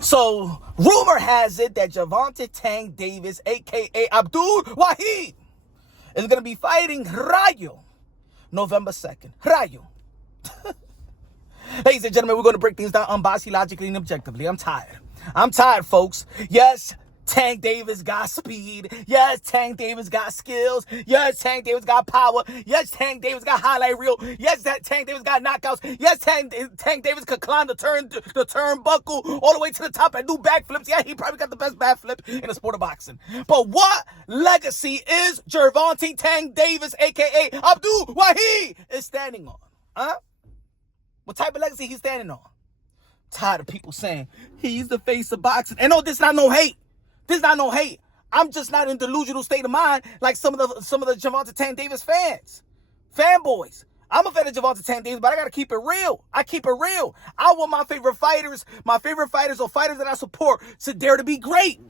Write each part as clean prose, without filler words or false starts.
So, rumor has it that Gervonta Tank Davis, a.k.a. Abdul Wahid, is going to be fighting Rayo November 2nd. Rayo. Ladies and gentlemen, we're going to break things down unbiased, logically, and objectively. I'm tired. I'm tired, folks. Yes, Tank Davis got speed. Yes, Tank Davis got skills. Yes, Tank Davis got power. Yes, Tank Davis got highlight reel. Yes, that Tank Davis got knockouts. Yes, Tank Davis could climb the turnbuckle all the way to the top and do backflips. Yeah, he probably got the best backflip in the sport of boxing. But what legacy is Gervonta Tank Davis, a.k.a. Abdul Wahid, is standing on? Huh? What type of legacy he's standing on? Tired of people saying he's the face of boxing. And no, this not no hate. This is not no hate. I'm just not in delusional state of mind like some of the Gervonta Tank Davis fans. Fanboys. I'm a fan of Gervonta Tank Davis, but I gotta keep it real. I keep it real. I want my favorite fighters or fighters that I support to dare to be great.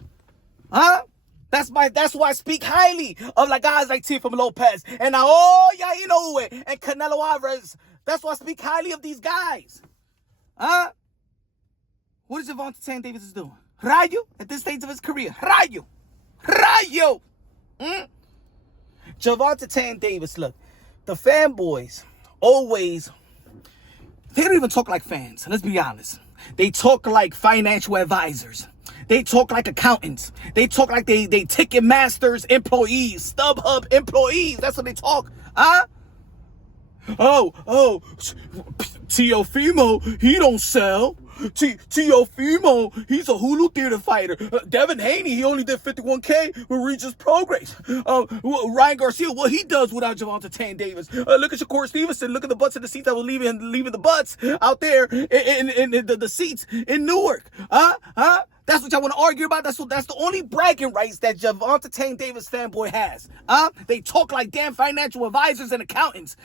Huh? That's why I speak highly of like guys like Teofimo Lopez. And now, yeah, you know it. And Canelo Alvarez. That's why I speak highly of these guys. Huh? What is Gervonta Tank Davis is doing? Rayo, at this stage of his career. Rayo. Gervonta Tank Davis, look, the fanboys always, they don't even talk like fans. Let's be honest. They talk like financial advisors. They talk like accountants. They talk like they Ticketmasters employees, StubHub employees. That's what they talk. Huh? Oh, Teofimo, he don't sell. Teofimo, he's a Hulu theater fighter. Devin Haney, he only did 51K with Regis Progress. Ryan Garcia, what he does without Gervonta Tank Davis. Look at Shakur Stevenson. Look at the butts in the seats that were leaving the butts out there in the seats in Newark. That's what y'all want to argue about. That's the only bragging rights that Gervonta Tank Davis fanboy has. They talk like damn financial advisors and accountants.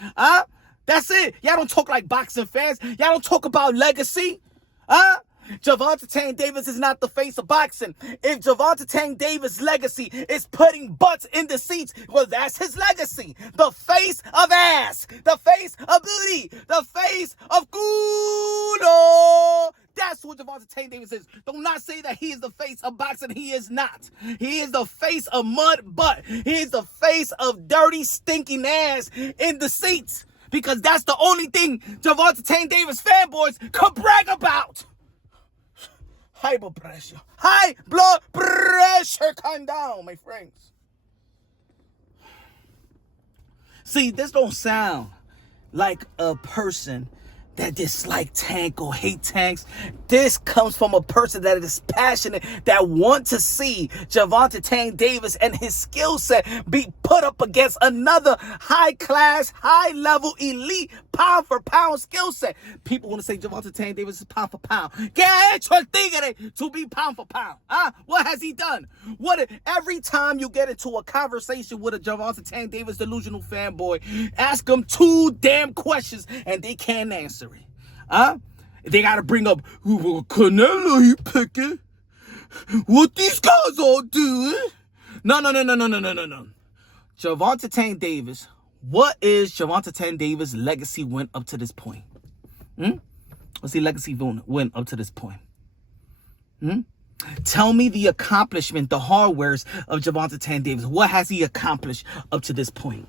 That's it. Y'all don't talk like boxing fans. Y'all don't talk about legacy. Gervonta Tank Davis is not the face of boxing. If Gervonta Tank Davis' legacy is putting butts in the seats, well, that's his legacy. The face of ass. The face of booty. The face of culo. That's what Gervonta Tank Davis is. Do not say that he is the face of boxing. He is not. He is the face of mud butt. He is the face of dirty, stinking ass in the seats. Because that's the only thing Gervonta Tank Davis fanboys can brag about. High blood pressure. High blood pressure. Calm down, my friends. See, this don't sound like a person that dislike Tank or hate Tanks. This comes from a person that is passionate, that want to see Gervonta Tank Davis and his skill set be put up against another high-class, high-level, elite, pound-for-pound skill set. People want to say Gervonta Tank Davis is pound for pound. Get your tigre to be pound for pound. What has he done? Every time you get into a conversation with a Gervonta Tank Davis delusional fanboy, ask them 2 damn questions and they can't answer it. They gotta bring up who Canelo he picking. What these guys all doing? No. Gervonta Tank Davis. What is Gervonta Tank Davis' legacy win up to this point? What's the legacy win up to this point? Tell me the accomplishment, the hardwares of Gervonta Tank Davis. What has he accomplished up to this point?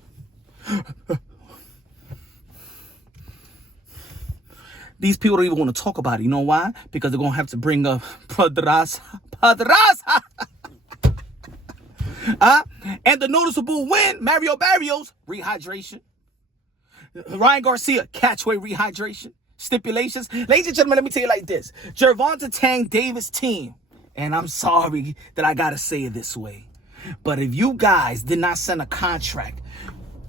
These people don't even want to talk about it. You know why? Because they're going to have to bring up Padraza. And the noticeable win, Mario Barrios, rehydration. Ryan Garcia, catchway rehydration. Stipulations. Ladies and gentlemen, let me tell you like this. Gervonta Tank Davis team, and I'm sorry that I got to say it this way, but if you guys did not send a contract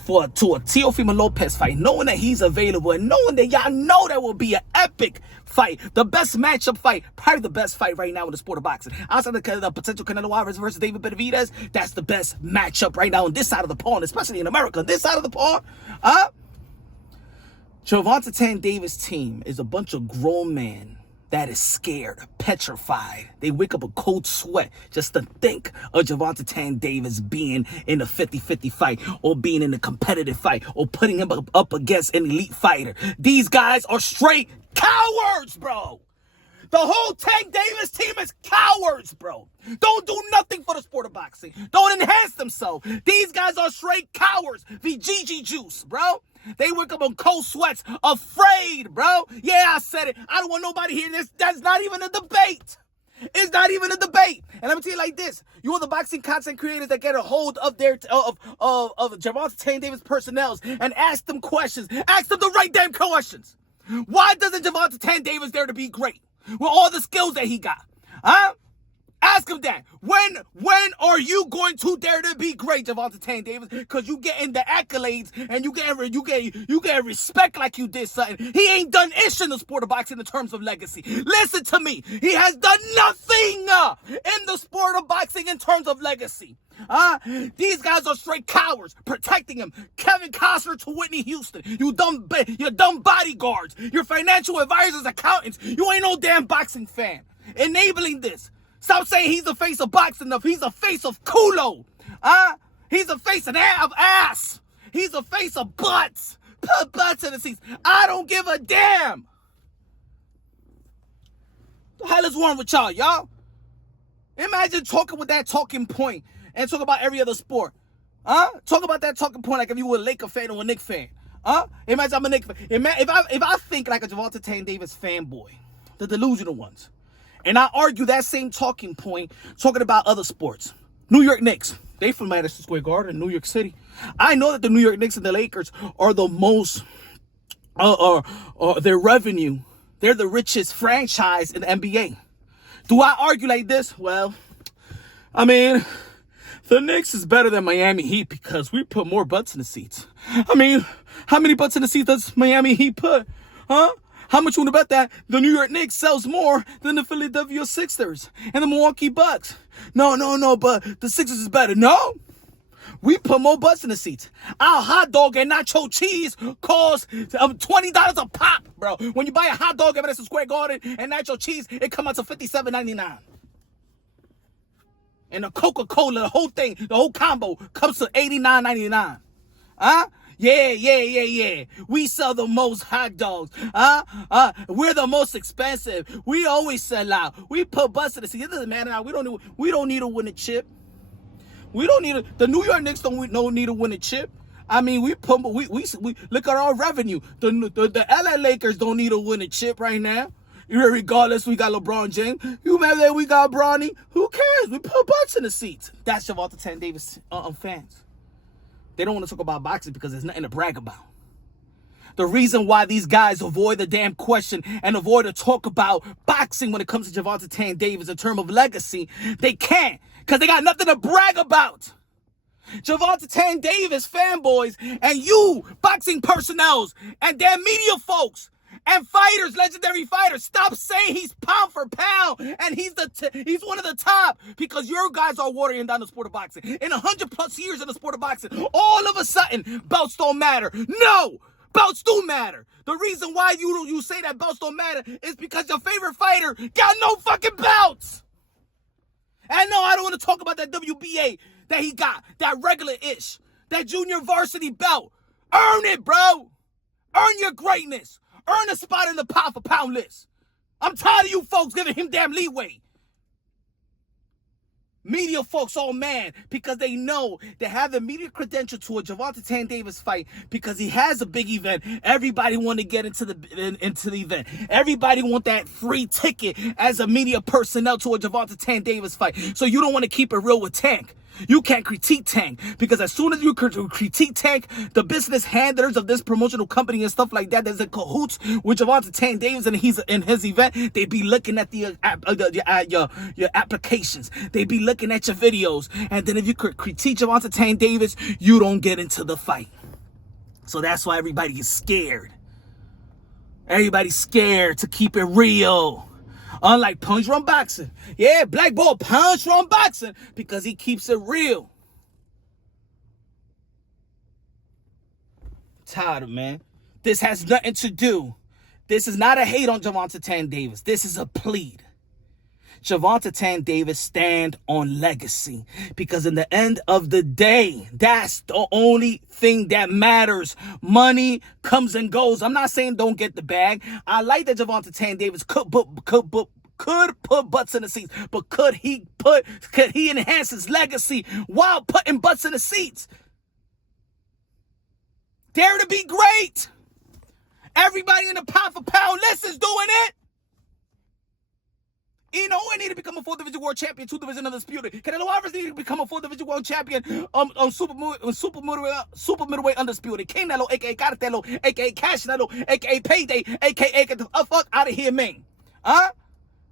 to a Teofimo Lopez fight, knowing that he's available and knowing that y'all know that will be an epic fight, the best matchup fight, probably the best fight right now in the sport of boxing. Outside of the potential Canelo Alvarez versus David Benavidez, that's the best matchup right now on this side of the pond, especially in America. This side of the pond, Gervonta Tank Davis team is a bunch of grown men that is scared, petrified. They wake up a cold sweat just to think of Gervonta Tank Davis being in a 50-50 fight or being in a competitive fight or putting him up against an elite fighter. These guys are straight cowards, bro. The whole Tank Davis team is cowards, bro. Don't do nothing for the sport of boxing. Don't enhance themselves. These guys are straight cowards. The GG juice, bro. They wake up on cold sweats, afraid, bro. Yeah, I said it. I don't want nobody hearing this. That's not even a debate. It's not even a debate. And let me tell you like this. You are the boxing content creators that get a hold of their of Gervonta Davis personnel and ask them questions. Ask them the right damn questions. Why doesn't Gervonta Davis dare to be great with all the skills that he got? Huh? Ask him that. When are you going to dare to be great, Gervonta Davis? Because you getting the accolades and you getting respect like you did something. He ain't done ish in the sport of boxing in terms of legacy. Listen to me. He has done nothing in the sport of boxing in terms of legacy. These guys are straight cowards protecting him. Kevin Costner to Whitney Houston. You dumb bodyguards. Your financial advisors, accountants. You ain't no damn boxing fan. Enabling this. Stop saying he's the face of boxing enough. He's the face of culo. He's the face of ass. He's the face of butts. Put butts in the seats. I don't give a damn. The hell is wrong with y'all? Imagine talking with that talking point and talk about every other sport. Talk about that talking point like if you were a Laker fan or a Knicks fan. Imagine I'm a Knicks fan. If I think like a Gervonta Davis fanboy, the delusional ones, and I argue that same talking point, talking about other sports. New York Knicks, they from Madison Square Garden, New York City. I know that the New York Knicks and the Lakers are the most, their revenue, they're the richest franchise in the NBA. Do I argue like this? Well, I mean, the Knicks is better than Miami Heat because we put more butts in the seats. I mean, how many butts in the seats does Miami Heat put? How much you want to bet that the New York Knicks sells more than the Philadelphia Sixers and the Milwaukee Bucks? No, but the Sixers is better. No, we put more butts in the seats. Our hot dog and nacho cheese costs $20 a pop, bro. When you buy a hot dog at Madison Square Garden and nacho cheese, it comes out to $57.99. And the Coca-Cola, the whole thing, the whole combo comes to $89.99. Yeah. We sell the most hot dogs. We're the most expensive. We always sell out. We put butts in the seat. It doesn't matter now. We don't need to win a chip. The New York Knicks don't need to win a chip. I mean, we look at our revenue. The LA Lakers don't need to win a chip right now. Regardless, we got LeBron James. You remember that we got Bronny? Who cares? We put butts in the seats. That's Gervonta Davis fans. They don't want to talk about boxing because there's nothing to brag about. The reason why these guys avoid the damn question and avoid to talk about boxing when it comes to Gervonta Davis in terms of legacy, they can't because they got nothing to brag about. Gervonta Davis fanboys and you boxing personnels and damn media folks and fighters, legendary fighters, stop saying he's pound for pound and he's one of the top because your guys are watering down the sport of boxing. In 100+ years in the sport of boxing, all of a sudden, belts don't matter. No, belts do matter. The reason why you say that belts don't matter is because your favorite fighter got no fucking belts. And no, I don't want to talk about that WBA that he got, that regular-ish, that junior varsity belt. Earn it, bro. Earn your greatness. Earn a spot in the pound for pound list. I'm tired of you folks giving him damn leeway. Media folks all mad because they know they have the media credential to a Gervonta Davis fight because he has a big event. Everybody want to get into the event. Everybody want that free ticket as a media personnel to a Gervonta Davis fight. So you don't want to keep it real with Tank. You can't critique Tank because as soon as you critique Tank, the business handlers of this promotional company and stuff like that, there's in cahoots with Gervonta Davis and he's in his event. They be looking at your applications. They be looking at your videos, and then if you critique Gervonta Davis, you don't get into the fight. So that's why everybody is scared. Everybody's scared to keep it real. Unlike Punch Run Boxing. Yeah, Black Ball Punch Run Boxing because he keeps it real. Tired of, man. This has nothing to do. This is not a hate on Gervonta Davis. This is a plead. Gervonta Davis stand on legacy, because in the end of the day, that's the only thing that matters. Money comes and goes. I'm not saying don't get the bag. I like that Gervonta Davis could put butts in the seats, but could he enhance his legacy while putting butts in the seats? Dare to be great. Everybody in the pound for pound list is doing it. You know, I need to become a 4th division world champion, 2 division undisputed. Canelo Alvarez needed to become a 4th division world champion, super middleweight undisputed. Canelo, aka Cartelo, aka Cashnelo, aka Payday, aka get the fuck out of here, man.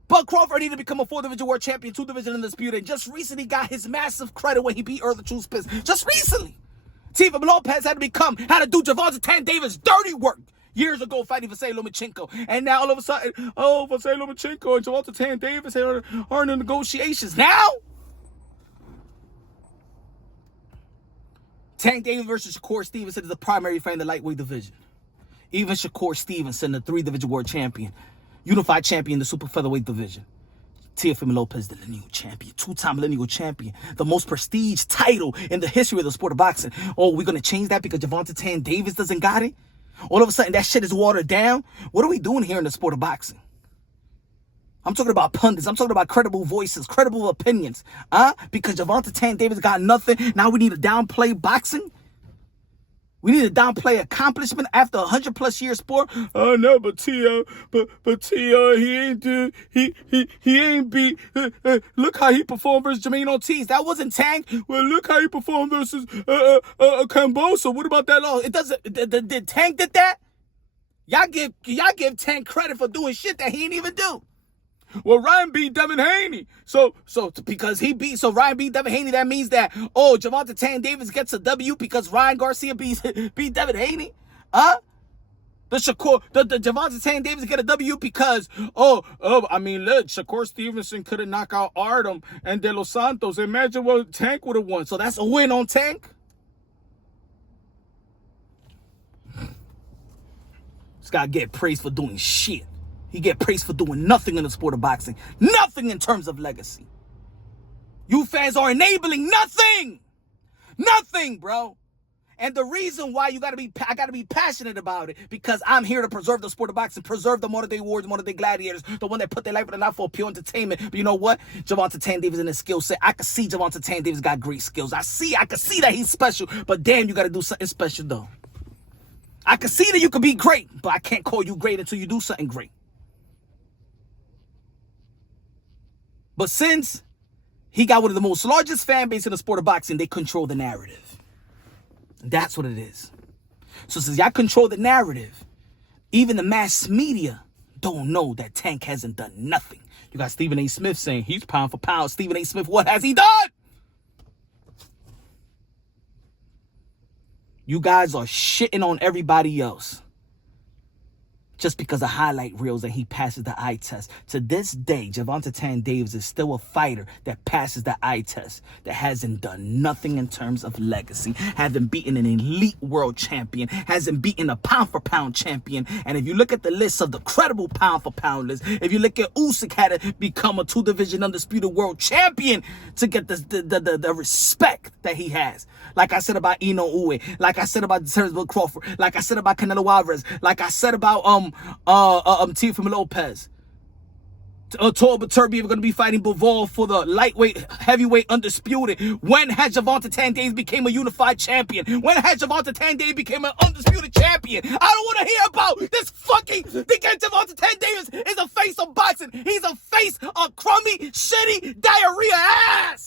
Bud Crawford needed to become a 4th division world champion, 2 division undisputed. Just recently got his massive credit when he beat Earl the True Spitz. Just recently. Teofimo Lopez had to do Gervonta Davis dirty work years ago, fighting Vasily Lomachenko. And now all of a sudden, Vasily Lomachenko and Gervonta Davis are in the negotiations. Now, Tank Davis versus Shakur Stevenson is the primary fight in the lightweight division. Even Shakur Stevenson, the 3-division world champion, unified champion in the super featherweight division. Teofimo Lopez, the lineal champion, 2-time lineal champion, the most prestige title in the history of the sport of boxing. Oh, we're going to change that because Gervonta Davis doesn't got it? All of a sudden, that shit is watered down? What are we doing here in the sport of boxing? I'm talking about pundits. I'm talking about credible voices, credible opinions. Because Gervonta Davis got nothing, now we need to downplay boxing? We need to downplay accomplishment after 100+ years sport. Oh no, but T.O., he ain't do, he ain't beat. Look how he performed versus Jermaine Ortiz. That wasn't Tank. Well, look how he performed versus Camboso. What about that loss? It doesn't. Did Tank did that? Y'all give Tank credit for doing shit that he didn't even do. Well, Ryan beat Devin Haney. So Ryan beat Devin Haney, that means that, Gervonta Davis gets a W because Ryan Garcia beat Devin Haney? The Gervonta Davis get a W because, Shakur Stevenson could have knocked out Artem and De Los Santos. Imagine what Tank would have won. So that's a win on Tank? This guy get praised for doing shit. He get praised for doing nothing in the sport of boxing. Nothing in terms of legacy. You fans are enabling nothing. Nothing, bro. And the reason why I gotta be passionate about it, because I'm here to preserve the sport of boxing, preserve the modern day warriors, modern day gladiators, the one that put their life on the line for pure entertainment. But you know what? Gervonta Davis and his skill set. I can see Gervonta Davis got great skills. I can see that he's special. But damn, you gotta do something special though. I can see that you can be great, but I can't call you great until you do something great. But since he got one of the most largest fan base in the sport of boxing, they control the narrative. That's what it is. So since y'all control the narrative, even the mass media don't know that Tank hasn't done nothing. You got Stephen A. Smith saying he's pound for pound. Stephen A. Smith, what has he done? You guys are shitting on everybody else just because of highlight reels and he passes the eye test. To this day, Gervonta Davis is still a fighter that passes the eye test, that hasn't done nothing in terms of legacy, hasn't beaten an elite world champion, hasn't beaten a pound-for-pound champion. And if you look at the list of the credible pound-for-pound list, if you look at Usyk had to become a 2-division undisputed world champion to get the respect that he has. Like I said about Ino Uwe, like I said about Bud Crawford, like I said about Canelo Alvarez, like I said about Teofimo Lopez. Tor Turbi are going to be fighting Bivol for the lightweight, heavyweight, undisputed. When has Gervonta Davis became a unified champion? When has Gervonta Davis became an undisputed champion? I don't want to hear about this fucking thing. Gervonta Davis is a face of boxing. He's a face of crummy, shitty, diarrhea ass.